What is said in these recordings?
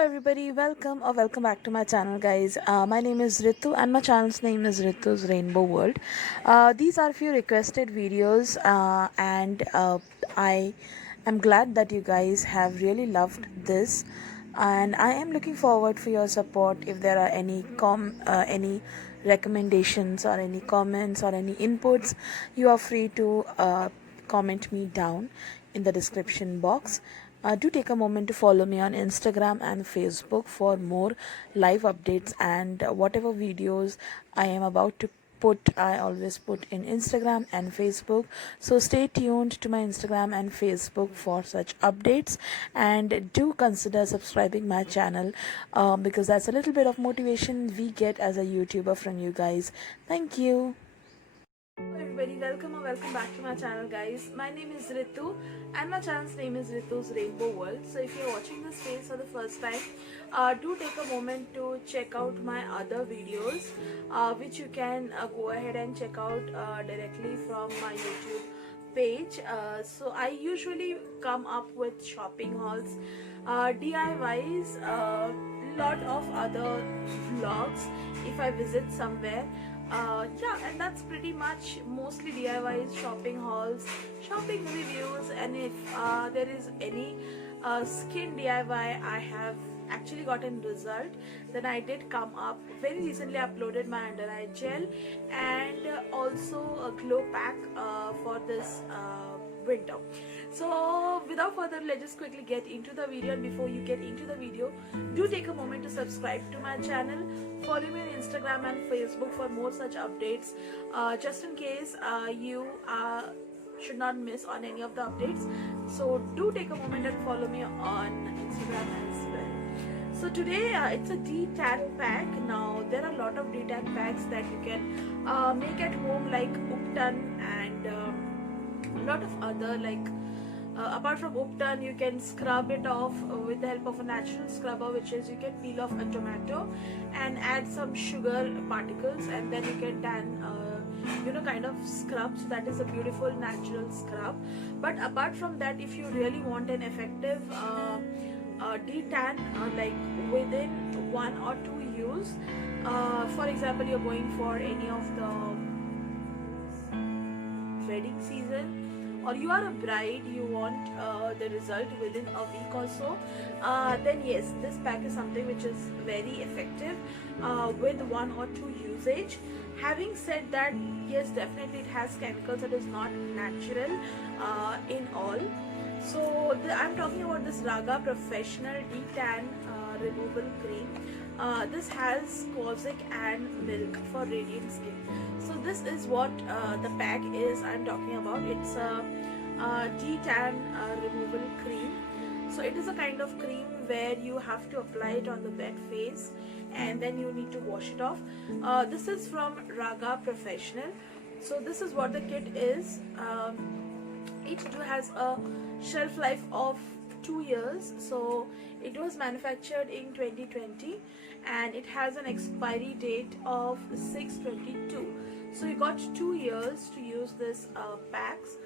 everybody, welcome back to my channel, guys. My name is Ritu and my channel's name is Ritu's Rainbow World. These are few requested videos, and I am glad that you guys have really loved this, and I am looking forward for your support. If there are any recommendations or any comments or any inputs, you are free to comment me down in the description box. Do take a moment to follow me on Instagram and Facebook for more live updates, and whatever videos I am about to put, I always put in Instagram and Facebook. So stay tuned to my Instagram and Facebook for such updates, and do consider subscribing my channel, because that's a little bit of motivation we get as a YouTuber from you guys. Thank you. Hello everybody, welcome back to my channel, guys. My name is Ritu and my channel's name is Ritu's Rainbow World. So if you're watching this face for the first time, do take a moment to check out my other videos, which you can go ahead and check out directly from my YouTube page. So I usually come up with shopping hauls, DIYs, lot of other vlogs if I visit somewhere. Yeah, and that's pretty much mostly DIYs, shopping hauls, shopping reviews, and if there is any skin DIY I have actually gotten result, then I did come up very recently. Uploaded my under eye gel and also a glow pack for this winter. So without further ado, let's just quickly get into the video. And before you get into the video, do take a moment to subscribe to my channel, follow me on Instagram and Facebook for more such updates, just in case you should not miss on any of the updates. So do take a moment and follow me on Instagram as well. So today it's a detan pack. Now there are a lot of detan packs that you can make at home, like Upton and a lot of other, like apart from Upton, you can scrub it off with the help of a natural scrubber, which is you can peel off a tomato and add some sugar particles, and then you can tan kind of scrub. So that is a beautiful natural scrub. But apart from that, if you really want an effective detan, like within 1 or 2 use, for example, you're going for any of the wedding season, or you are a bride, you want the result within a week or so, then yes, this pack is something which is very effective with 1 or 2 usage. Having said that, yes, definitely it has chemicals, it is not natural in all. So I'm talking about this Raga Professional Detan Removal Cream. This has Kozik and milk for radiant skin. So this is what the pack is I'm talking about. It's a detan removal cream. So it is a kind of cream where you have to apply it on the wet face and then you need to wash it off. This is from Raga Professional. So this is what the kit is. It has a shelf life of 2 years. So it was manufactured in 2020 and it has an expiry date of 6/22. So you got 2 years to use this packs.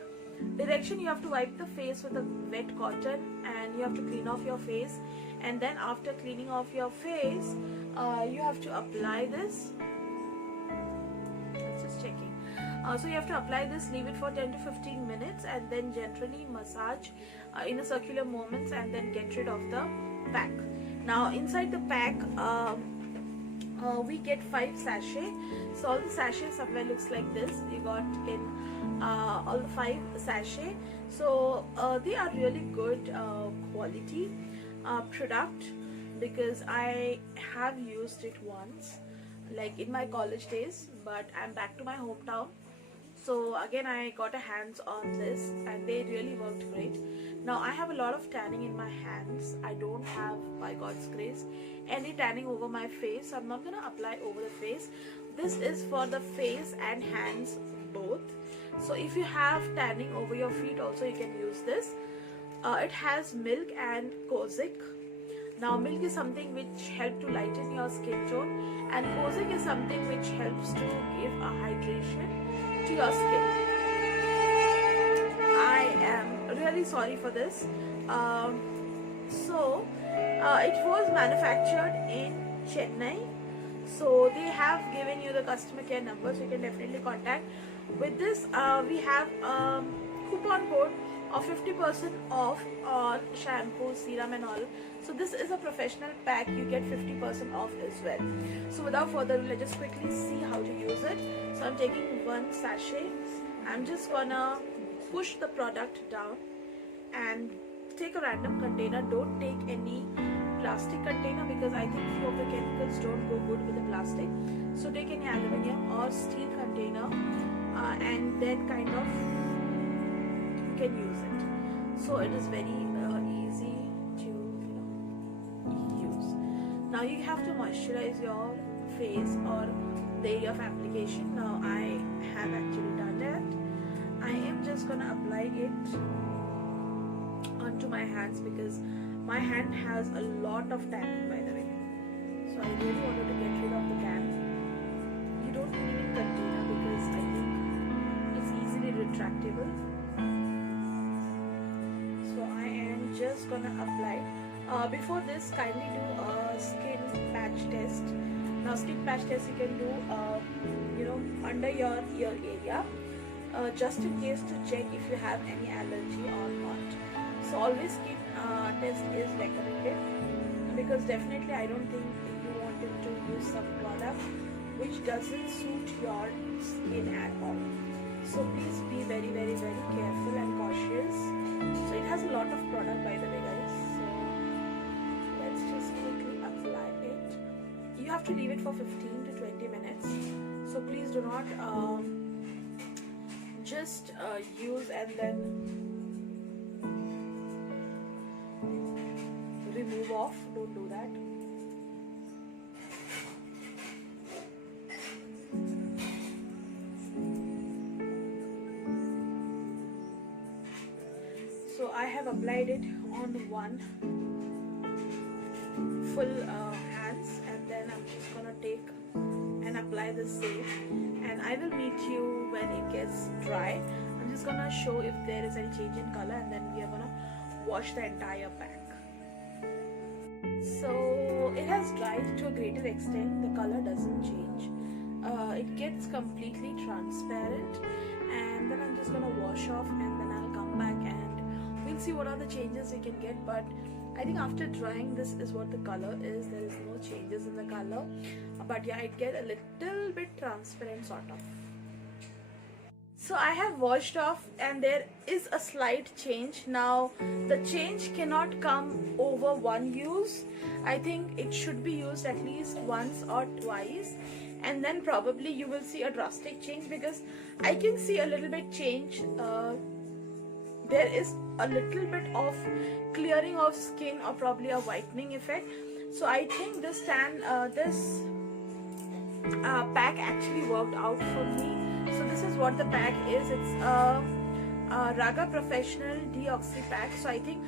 Direction: you have to wipe the face with a wet cotton and you have to clean off your face, and then after cleaning off your face, you have to apply this. Just checking. So you have to apply this, leave it for 10 to 15 minutes, and then gently massage in a circular movements, and then get rid of the pack. Now inside the pack, we get 5 sachets. So all the sachets somewhere looks like this. You got in all the 5 sachets. So they are really good quality product, because I have used it once, like in my college days, but I'm back to my hometown. So again I got a hands on this and they really worked great. Now I have a lot of tanning in my hands. I don't have, by God's grace, any tanning over my face, so I'm not gonna apply over the face. This is for the face and hands both. So if you have tanning over your feet also, you can use this. It has milk and Kozik. Now milk is something which helps to lighten your skin tone, and Kozik is something which helps to give a hydration to your skin. I am really sorry for this. So It was manufactured in Chennai, so they have given you the customer care number, so you can definitely contact. With this, we have coupon code of 50% off on shampoo, serum and all. So this is a professional pack, you get 50% off as well. So without further ado, let's just quickly see how to use it. So I'm taking one sachet. I'm just gonna push the product down and take a random container. Don't take any plastic container because I think few of the chemicals don't go good with the plastic. So take any aluminium or steel container and then kind of you can use it. So it is very easy to use. Now you have to moisturize your face or the area of application. Now I have actually done that. I am just gonna apply it onto my hands because my hand has a lot of tanning, by the way. So I really wanted to get rid of the tan. You don't need any container because I think it's easily retractable. So I am just gonna apply. Before this, kindly do a skin patch test. Now skin patch test you can do under your ear area, just in case to check if you have any allergy or not. So always skin test is recommended because definitely I don't think you wanted to use some product which doesn't suit your skin at all. So please be very careful and cautious. So it has a lot of product, by the way, guys. So let's just quickly apply it. You have to leave it for 15 to 20 minutes. So please do not just use and then remove off. Don't do that. So I have applied it on one full hands, and then I'm just gonna take and apply the same, and I will meet you when it gets dry. I'm just gonna show if there is any change in color, and then we are gonna wash the entire pack. So it has dried to a greater extent. The color doesn't change. It gets completely transparent, and then I'm just gonna wash off, and then I'll come back and we'll see what are the changes we can get. But I think after drying, this is what the color is. There is no changes in the color, but yeah, it get a little bit transparent sort of. So I have washed off and there is a slight change. Now the change cannot come over one use. I think it should be used at least once or twice, and then probably you will see a drastic change, because I can see a little bit change. There is a little bit of clearing of skin or probably a whitening effect. So I think this pack actually worked out for me. So this is what the pack is. It's a Raga Professional Deoxy pack. So I think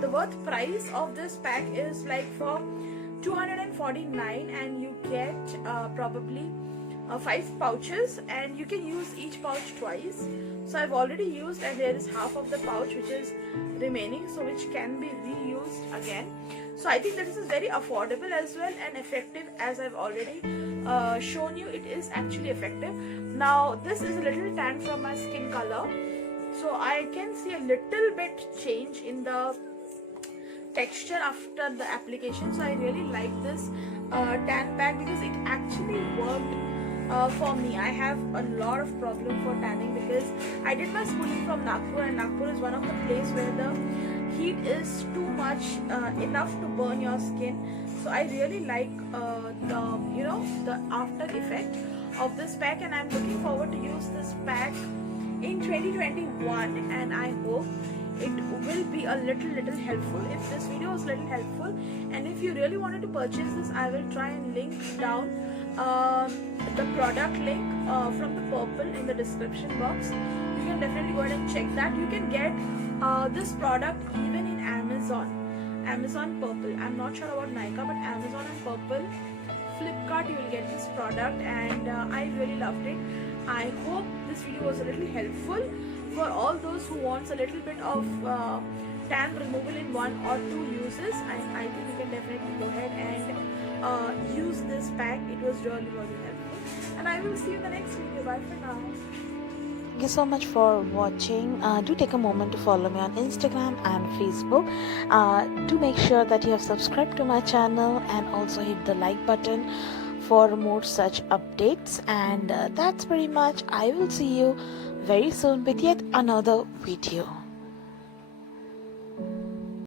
the worth price of this pack is like for 249, and you get probably 5 pouches, and you can use each pouch twice. So I've already used, and there is half of the pouch which is remaining, so which can be reused again. So I think that this is very affordable as well and effective, as I've already shown you. It is actually effective. Now this is a little tan from my skin color, so I can see a little bit change in the texture after the application. So I really like this tan pack because it actually worked for me. I have a lot of problem for tanning because I did my schooling from Nagpur, and Nagpur is one of the place where the heat is too much enough to burn your skin. So I really like the after effect of this pack, and I'm looking forward to use this pack in 2021, and I hope it will be a little helpful. If this video was little helpful, and if you really wanted to purchase this, I will try and link down the product link from the purple in the description box. You can definitely go ahead and check that. You can get this product even in Amazon Purple. I'm not sure about Nykaa, but Amazon and Purple, Flipkart, you will get this product, and I really loved it. I hope this video was a little helpful for all those who wants a little bit of tan removal in 1 or 2 uses, I think you can definitely go ahead and use this pack. It was really helpful, and I will see you in the next video. Bye for now. Thank you so much for watching. Do take a moment to follow me on Instagram and Facebook. Do make sure that you have subscribed to my channel and also hit the like button for more such updates. And that's pretty much. I will see you very soon with yet another video.